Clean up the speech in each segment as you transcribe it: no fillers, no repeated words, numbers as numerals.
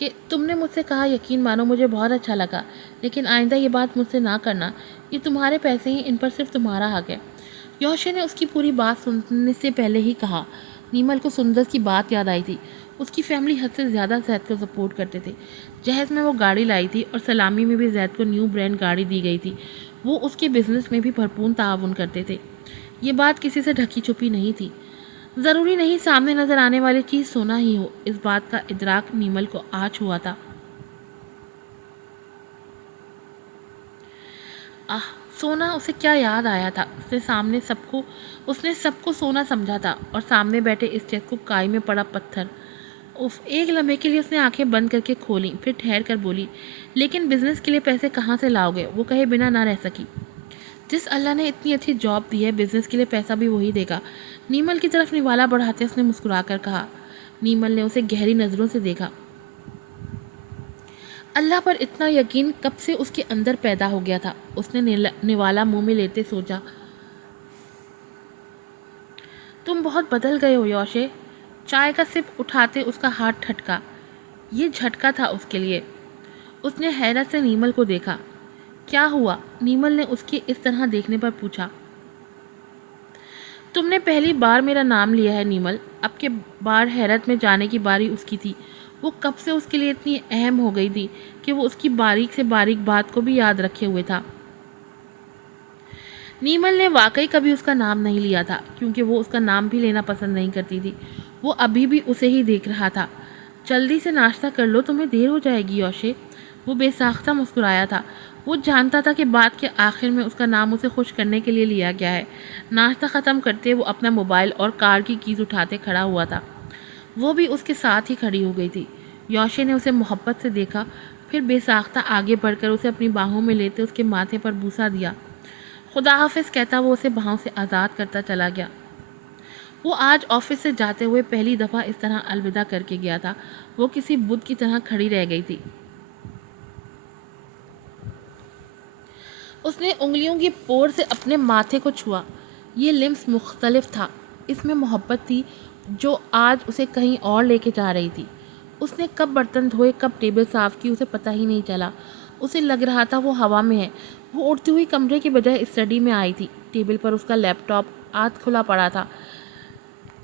کہ تم نے مجھ سے کہا یقین مانو مجھے بہت اچھا لگا، لیکن آئندہ یہ بات مجھ سے نہ کرنا، یہ تمہارے پیسے ہیں، ان پر صرف تمہارا حق ہے۔ یوشے نے اس کی پوری بات سننے سے پہلے ہی کہا۔ نیمل کو سندر کی بات یاد آئی تھی۔ اس کی فیملی حد سے زیادہ زید کو سپورٹ کرتے تھے۔ جہیز میں وہ گاڑی لائی تھی اور سلامی میں بھی زید کو نیو برانڈ گاڑی دی گئی تھی۔ وہ اس کے بزنس میں بھی بھرپور تعاون کرتے تھے۔ یہ بات کسی سے ڈھکی چھپی نہیں تھی۔ ضروری نہیں سامنے نظر آنے والی چیز سونا ہی ہو، اس بات کا ادراک نیمل کو آج ہوا تھا۔ سونا اسے کیا یاد آیا تھا؟ اس نے سب کو سونا سمجھا تھا اور سامنے بیٹھے اس چیز کو کائی میں پڑا پتھر۔ ایک لمحے کے لیے اس نے آنکھیں بند کر کے کھولیں، پھر ٹھہر کر بولی، لیکن بزنس کے لیے پیسے کہاں سے لاؤ گے؟ وہ کہے بنا نہ رہ سکی۔ جس اللہ نے اتنی اچھی جاب دی ہے، بزنس کے لیے پیسہ بھی وہی دے گا۔ نیمل کی طرف نوالا بڑھاتے اس نے مسکرا کر کہا۔ نیمل نے اسے گہری نظروں سے دیکھا۔ اللہ پر اتنا یقین کب سے اس کے اندر پیدا ہو گیا تھا؟ اس نے نوالا منہ میں لیتے سوچا۔ تم بہت بدل گئے ہو یوشے۔ چائے کا سپ اٹھاتے اس کا ہاتھ ٹھٹکا۔ یہ جھٹکا تھا اس کے لیے۔ اس نے حیرت سے نیمل کو دیکھا۔ کیا ہوا؟ نیمل نے اس کے اس طرح دیکھنے پر پوچھا۔ تم نے پہلی بار میرا نام لیا ہے نیمل۔ اب کے بار حیرت میں جانے کی باری اس کی تھی۔ وہ کب سے اس کے لیے اتنی اہم ہو گئی تھی کہ وہ اس کی باریک سے باریک بات کو بھی یاد رکھے ہوئے تھا۔ نیمل نے واقعی کبھی اس کا نام نہیں لیا تھا، کیونکہ وہ اس کا نام بھی لینا پسند نہیں کرتی تھی۔ وہ ابھی بھی اسے ہی دیکھ رہا تھا۔ جلدی سے ناشتہ کر لو، تمہیں دیر ہو جائے گی یوشے۔ وہ بے ساختہ مسکرایا تھا۔ وہ جانتا تھا کہ بات کے آخر میں اس کا نام اسے خوش کرنے کے لیے لیا گیا ہے۔ ناشتہ ختم کرتے وہ اپنا موبائل اور کار کی کیز اٹھاتے کھڑا ہوا تھا۔ وہ بھی اس کے ساتھ ہی کھڑی ہو گئی تھی۔ یوشے نے اسے محبت سے دیکھا، پھر بے ساختہ آگے بڑھ کر اسے اپنی باہوں میں لیتے اس کے ماتھے پر بوسہ دیا۔ خدا حافظ کہتا وہ اسے باہوں سے آزاد کرتا چلا گیا۔ وہ آج آفس سے جاتے ہوئے پہلی دفعہ اس طرح الوداع کر کے گیا تھا۔ وہ کسی بت کی طرح کھڑی رہ گئی تھی۔ اس نے انگلیوں کی پور سے اپنے ماتھے کو چھوا۔ یہ لمس مختلف تھا۔ اس میں محبت تھی جو آج اسے کہیں اور لے کے جا رہی تھی۔ اس نے کب برتن دھوئے، کب ٹیبل صاف کی، اسے پتہ ہی نہیں چلا۔ اسے لگ رہا تھا وہ ہوا میں ہے۔ وہ اڑتی ہوئی کمرے کی بجائے اسٹڈی میں آئی تھی۔ ٹیبل پر اس کا لیپ ٹاپ آدھ کھلا پڑا تھا۔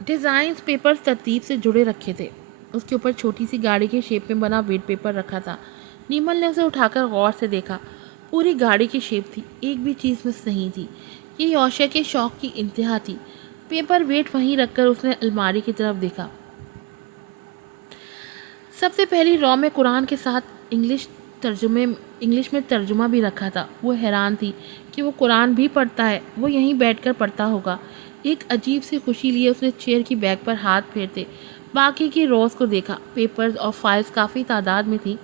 ڈیزائنز پیپرز ترتیب سے جڑے رکھے تھے۔ اس کے اوپر چھوٹی سی گاڑی کے شیپ میں بنا ویٹ پیپر رکھا تھا۔ نیمل نے اسے اٹھا کر غور سے دیکھا۔ پوری گاڑی کی شیپ تھی، ایک بھی چیز مس نہیں تھی۔ یہ یوشے کے شوق کی انتہا تھی۔ پیپر ویٹ وہیں رکھ کر اس نے الماری کی طرف دیکھا۔ سب سے پہلی رو میں قرآن کے ساتھ انگلش میں ترجمہ بھی رکھا تھا۔ وہ حیران تھی کہ وہ قرآن بھی پڑھتا ہے۔ وہ یہیں بیٹھ کر پڑھتا ہوگا۔ ایک عجیب سی خوشی لیے اس نے چیئر کی بیک پر ہاتھ پھیرتے باقی کی روز کو دیکھا۔ پیپرز اور فائلز کافی تعداد میں تھی۔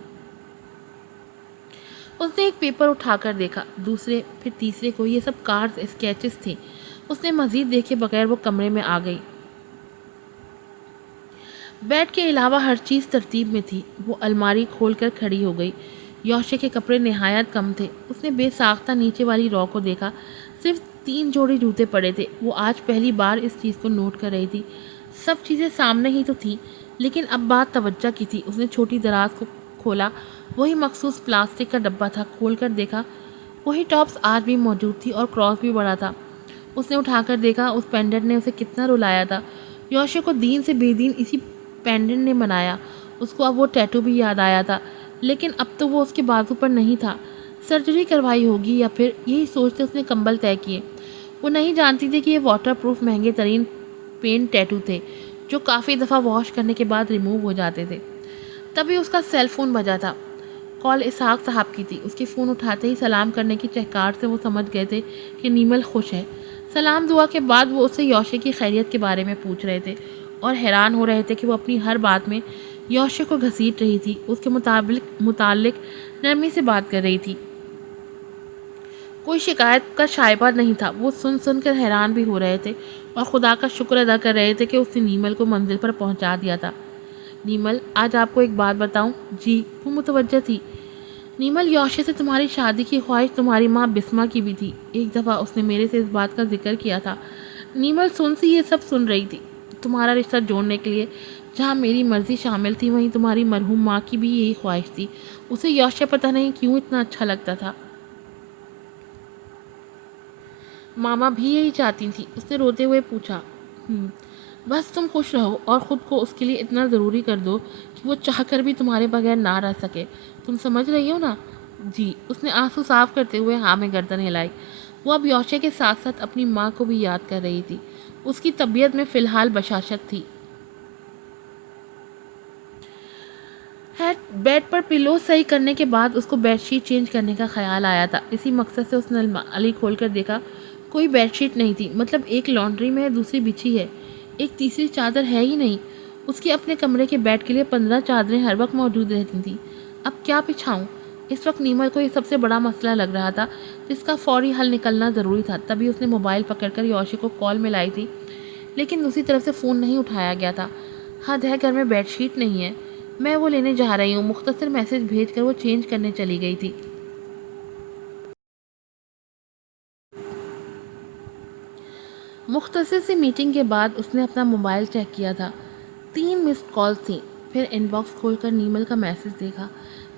اس نے ایک پیپر اٹھا کر دیکھا، دوسرے، پھر تیسرے کو۔ یہ سب کارڈز، اسکیچز تھے۔ اس نے مزید دیکھے بغیر وہ کمرے میں آ گئی۔ بیڈ کے علاوہ ہر چیز ترتیب میں تھی۔ وہ الماری کھول کر کھڑی ہو گئی۔ یوشے کے کپڑے نہایت کم تھے۔ اس نے بے ساختہ نیچے والی رو کو دیکھا۔ صرف 3 جوڑی جوتے پڑے تھے۔ وہ آج پہلی بار اس چیز کو نوٹ کر رہی تھی۔ سب چیزیں سامنے ہی تو تھیں، لیکن اب بات توجہ کی تھی۔ اس نے چھوٹی دراز کو کھولا۔ وہی مخصوص پلاسٹک کا ڈبہ تھا۔ کھول کر دیکھا، وہی ٹاپس آج بھی موجود تھی اور کراس بھی بڑا تھا۔ اس نے اٹھا کر دیکھا، اس پینڈنٹ نے اسے کتنا رلایا تھا۔ یوشے کو دین سے بے دین اسی پینڈنٹ نے بنایا۔ اس کو اب وہ ٹیٹو بھی یاد آیا تھا، لیکن اب تو وہ اس کے بازو پر نہیں تھا۔ سرجری کروائی ہوگی یا پھر، یہی سوچتے اس نے کمبل طے کیے۔ وہ نہیں جانتی تھی کہ یہ واٹر پروف مہنگے ترین پینٹ ٹیٹو تھے جو کافی دفعہ واش کرنے کے بعد ریموو ہو جاتے تھے۔ تبھی اس کا سیل فون بجا تھا۔ کال اسحاق صاحب کی تھی۔ اس کے فون اٹھاتے ہی سلام کرنے کی چہکار سے وہ سمجھ گئے تھے کہ نیمل خوش ہے۔ سلام دعا کے بعد وہ اس سے یوشے کی خیریت کے بارے میں پوچھ رہے تھے اور حیران ہو رہے تھے کہ وہ اپنی ہر بات میں یوشے کو گھسیٹ رہی تھی، اس کے متعلق نرمی سے بات کر رہی تھی۔ کوئی شکایت کا شائبہ نہیں تھا۔ وہ سن کر حیران بھی ہو رہے تھے اور خدا کا شکر ادا کر رہے تھے کہ اس نے نیمل کو منزل پر پہنچا دیا تھا۔ نیمل، آج آپ کو ایک بات بتاؤں؟ جی، وہ متوجہ تھی۔ نیمل، یوشے سے تمہاری شادی کی خواہش تمہاری ماں بسما کی بھی تھی۔ ایک دفعہ اس نے میرے سے اس بات کا ذکر کیا تھا۔ نیمل سن سی یہ سب سن رہی تھی۔ تمہارا رشتہ جوڑنے کے لیے. جہاں میری مرضی شامل تھی وہیں تمہاری مرحوم ماں کی بھی یہی خواہش تھی. اسے یوشے پتہ نہیں کیوں اتنا اچھا لگتا تھا. ماما بھی یہی چاہتی تھی. اس نے روتے ہوئے پوچھا. بس تم خوش رہو اور خود کو اس کے لیے اتنا ضروری کر دو کہ وہ چاہ کر بھی تمہارے بغیر نہ رہ سکے. تم سمجھ رہی ہو نا؟ جی. اس نے آنسو صاف کرتے ہوئے ہاں میں گردن ہلائی. وہ اب یوشے کے ساتھ ساتھ اپنی ماں کو بھی یاد کر رہی تھی. اس کی طبیعت میں فی الحال بشاشت تھی. بیڈ پر پلو صحیح کرنے کے بعد اس کو بیڈ شیٹ چینج کرنے کا خیال آیا تھا. اسی مقصد سے اس نے الماری کھول کر دیکھا. کوئی بیڈ شیٹ نہیں تھی. مطلب ایک لانڈری میں ہے، دوسری بچھی ہے، ایک تیسری چادر ہے ہی نہیں. اس کے اپنے کمرے کے بیڈ کے لیے 15 چادریں ہر وقت موجود رہتی تھیں. اب کیا بچھاؤں؟ اس وقت نیمل کو یہ سب سے بڑا مسئلہ لگ رہا تھا جس کا فوری حل نکلنا ضروری تھا. تبھی اس نے موبائل پکڑ کر یوشے کو کال میں لائی تھی لیکن دوسری طرف سے فون نہیں اٹھایا گیا تھا. حد ہے، گھر میں بیڈ شیٹ نہیں ہے. میں وہ لینے جا رہی ہوں. مختصر میسج بھیج کر وہ چینج کرنے چلی گئی تھی. مختصر سی میٹنگ کے بعد اس نے اپنا موبائل چیک کیا تھا. 3 مسڈ کالز تھیں. پھر ان باکس کھول کر نیمل کا میسج دیکھا.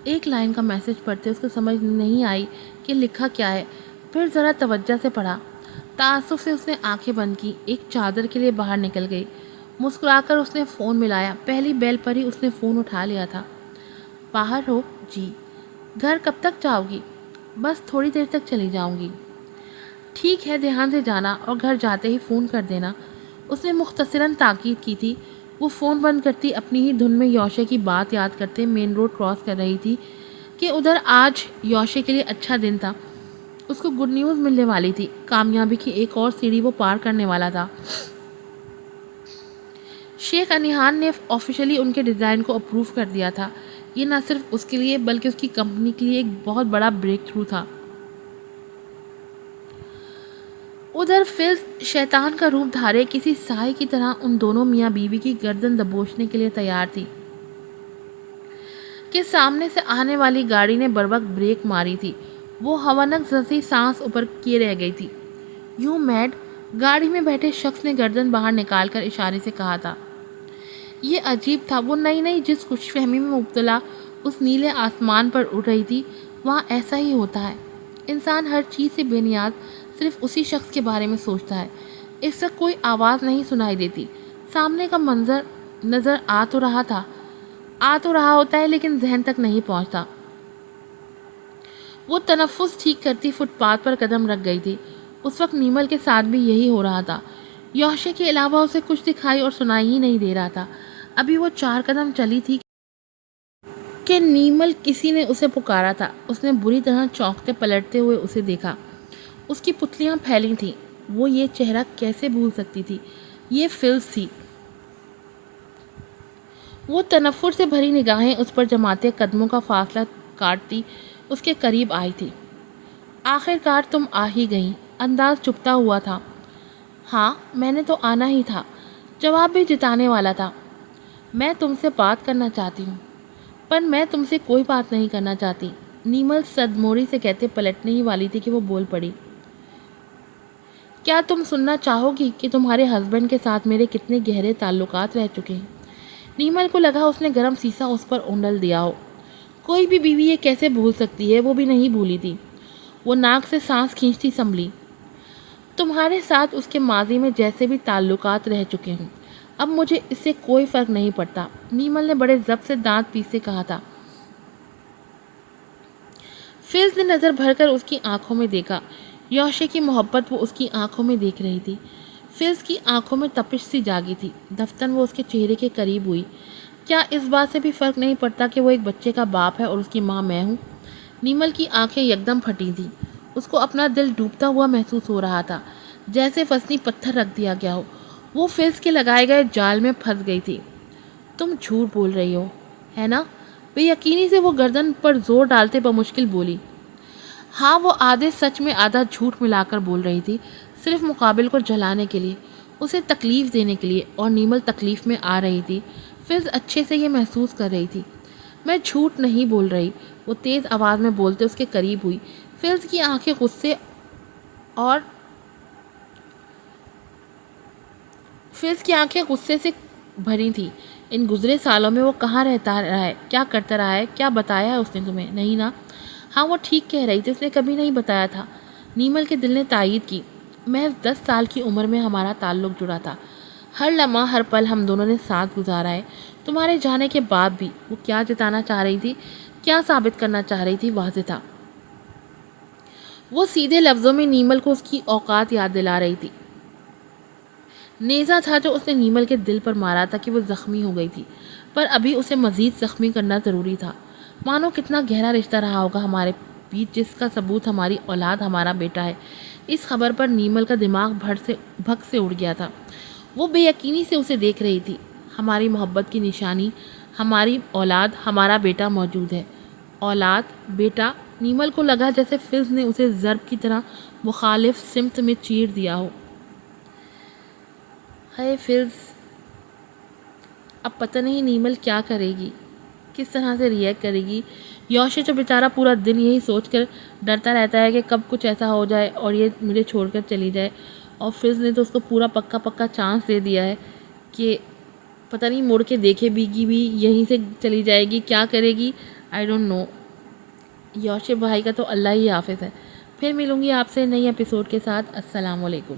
ایک لائن کا میسج پڑھتے اس کو سمجھ نہیں آئی کہ لکھا کیا ہے. پھر ذرا توجہ سے پڑھا. تعصب سے اس نے آنکھیں بند کی. ایک چادر کے لیے باہر نکل گئی. مسکرا کر اس نے فون ملایا. پہلی بیل پر ہی اس نے فون اٹھا لیا تھا. باہر ہو؟ جی. گھر کب تک جاؤ گی؟ بس تھوڑی دیر تک چلی جاؤں گی. ٹھیک ہے، دھیان سے جانا اور گھر جاتے ہی فون کر دینا. اس نے مختصراً تاکید کی تھی. وہ فون بند کرتی اپنی ہی دھن میں یوشے کی بات یاد کرتے مین روڈ کراس کر رہی تھی کہ ادھر آج یوشے کے لیے اچھا دن تھا. اس کو گڈ نیوز ملنے والی تھی. کامیابی کی ایک اور سیڑھی وہ پار کرنے والا تھا. شیخ انیحان نے آفیشلی ان کے ڈیزائن کو اپروو کر دیا تھا. یہ نہ صرف اس کے لیے بلکہ اس کی کمپنی کے لیے ایک بہت بڑا بریک تھرو تھا. ادھر فلز شیطان کا روپ دھارے کسی سائے کی طرح ان دونوں میاں بیوی کی گردن دبوچنے کے لیے تیار تھی کہ سامنے سے آنے والی گاڑی نے بروقت بریک ماری تھی. وہ ہوانک زسی سانس اوپر کیے رہ گئی تھی. You made? گاڑی میں بیٹھے شخص نے گردن باہر نکال کر اشارے سے کہا تھا. یہ عجیب تھا. وہ نئی جس خوش فہمی میں مبتلا اس نیلے آسمان پر اڑ رہی تھی وہاں ایسا ہی ہوتا ہے. انسان ہر چیز سے بے نیاز صرف اسی شخص کے بارے میں سوچتا ہے. اس وقت کوئی آواز نہیں سنائی دیتی. سامنے کا منظر نظر آ تو رہا ہوتا ہے لیکن ذہن تک نہیں پہنچتا. وہ تنفس ٹھیک کرتی فٹ پاتھ پر قدم رکھ گئی تھی. اس وقت نیمل کے ساتھ بھی یہی ہو رہا تھا. یوشے کے علاوہ اسے کچھ دکھائی اور سنائی ہی نہیں دے رہا تھا. ابھی وہ 4 قدم چلی تھی کہ نیمل کسی نے اسے پکارا تھا. اس نے بری طرح چونکتے پلٹتے ہوئے اسے دیکھا. اس کی پتلیاں پھیلی تھیں. وہ یہ چہرہ کیسے بھول سکتی تھی؟ یہ فلز تھی. وہ تنفر سے بھری نگاہیں اس پر جماتے قدموں کا فاصلہ کاٹتی اس کے قریب آئی تھی. آخر کار تم آ ہی گئیں. انداز چپتا ہوا تھا. ہاں، میں نے تو آنا ہی تھا. جواب بھی جتانے والا تھا. میں تم سے بات کرنا چاہتی ہوں. پر میں تم سے کوئی بات نہیں کرنا چاہتی. نیمل صدموری سے کہتے پلٹنے ہی والی تھی کہ وہ بول پڑی. کیا تم سننا چاہو گی کہ تمہارے ہسبینڈ کے ساتھ میرے کتنے گہرے تعلقات رہ چکے ہیں؟ نیمل کو لگا اس نے گرم سیسا اس پر اونڈل دیا ہو. کوئی بھی بیوی یہ کیسے بھول سکتی ہے؟ وہ بھی نہیں بھولی تھی. وہ ناک سے سانس کھینچتی سنبھلی. تمہارے ساتھ اس کے ماضی میں جیسے بھی تعلقات رہ چکے ہیں اب مجھے اس سے کوئی فرق نہیں پڑتا. نیمل نے بڑے ضبط سے دانت پیسے کہا تھا. فلز نے نظر بھر کر اس کی آنکھوں میں دیکھا. یوشے کی محبت وہ اس کی آنکھوں میں دیکھ رہی تھی. فلز کی آنکھوں میں تپش سی جاگی تھی. دفتن وہ اس کے چہرے کے قریب ہوئی. کیا اس بات سے بھی فرق نہیں پڑتا کہ وہ ایک بچے کا باپ ہے اور اس کی ماں میں ہوں؟ نیمل کی آنکھیں یکدم پھٹی تھیں. اس کو اپنا دل ڈوبتا ہوا محسوس ہو رہا تھا جیسے وسنی پتھر رکھ دیا گیا ہو. وہ فلز کے لگائے گئے جال میں پھنس گئی تھی. تم جھوٹ بول رہی ہو، ہے نا؟ بے یقینی سے وہ گردن پر زور ڈالتے بمشکل بولی. ہاں، وہ آدھے سچ میں آدھا جھوٹ ملا کر بول رہی تھی صرف مقابل کو جلانے کے لیے، اسے تکلیف دینے کے لیے. اور نیمل تکلیف میں آ رہی تھی. فلز اچھے سے یہ محسوس کر رہی تھی. میں جھوٹ نہیں بول رہی. وہ تیز آواز میں بولتے اس کے قریب ہوئی. فلز کی آنکھیں غصے اور فیض کی آنکھیں غصے سے بھری تھی. ان گزرے سالوں میں وہ کہاں رہتا رہا ہے؟ کیا کرتا رہا ہے؟ کیا بتایا ہے اس نے تمہیں؟ نہیں نا؟ ہاں وہ ٹھیک کہہ رہی تھی، اس نے کبھی نہیں بتایا تھا. نیمل کے دل نے تائید کی. محض 10 سال کی عمر میں ہمارا تعلق جڑا تھا. ہر لمحہ ہر پل ہم دونوں نے ساتھ گزارا ہے. تمہارے جانے کے بعد بھی وہ کیا جتانا چاہ رہی تھی، کیا ثابت کرنا چاہ رہی تھی، واضح تھا. وہ سیدھے لفظوں میں نیمل کو اس کی اوقات یاد دلا رہی تھی. نیزہ تھا جو اس نے نیمل کے دل پر مارا تھا کہ وہ زخمی ہو گئی تھی، پر ابھی اسے مزید زخمی کرنا ضروری تھا. مانو کتنا گہرا رشتہ رہا ہوگا ہمارے بیچ، جس کا ثبوت ہماری اولاد ہمارا بیٹا ہے. اس خبر پر نیمل کا دماغ بھگ سے اڑ گیا تھا. وہ بے یقینی سے اسے دیکھ رہی تھی. ہماری محبت کی نشانی، ہماری اولاد، ہمارا بیٹا موجود ہے. اولاد، بیٹا. نیمل کو لگا جیسے فض نے اسے ضرب کی طرح مخالف سمت میں چیر دیا ہو. ہائے فض، اب پتہ نہیں نیمل کیا کرے گی، کس طرح سے ریئیکٹ کرے گی. یوشے جو بیچارہ پورا دن یہی سوچ کر ڈرتا رہتا ہے کہ کب کچھ ایسا ہو جائے اور یہ مجھے چھوڑ کر چلی جائے، اور فض نے تو اس کو پورا پکا چانس دے دیا ہے کہ پتہ نہیں مڑ کے دیکھے بھی یہیں سے چلی جائے گی، کیا کرے گی. I don't know. یوشے بھائی کا تو اللہ ہی حافظ ہے. پھر ملوں گی آپ سے نئی ایپیسوڈ کے ساتھ. السلام علیکم.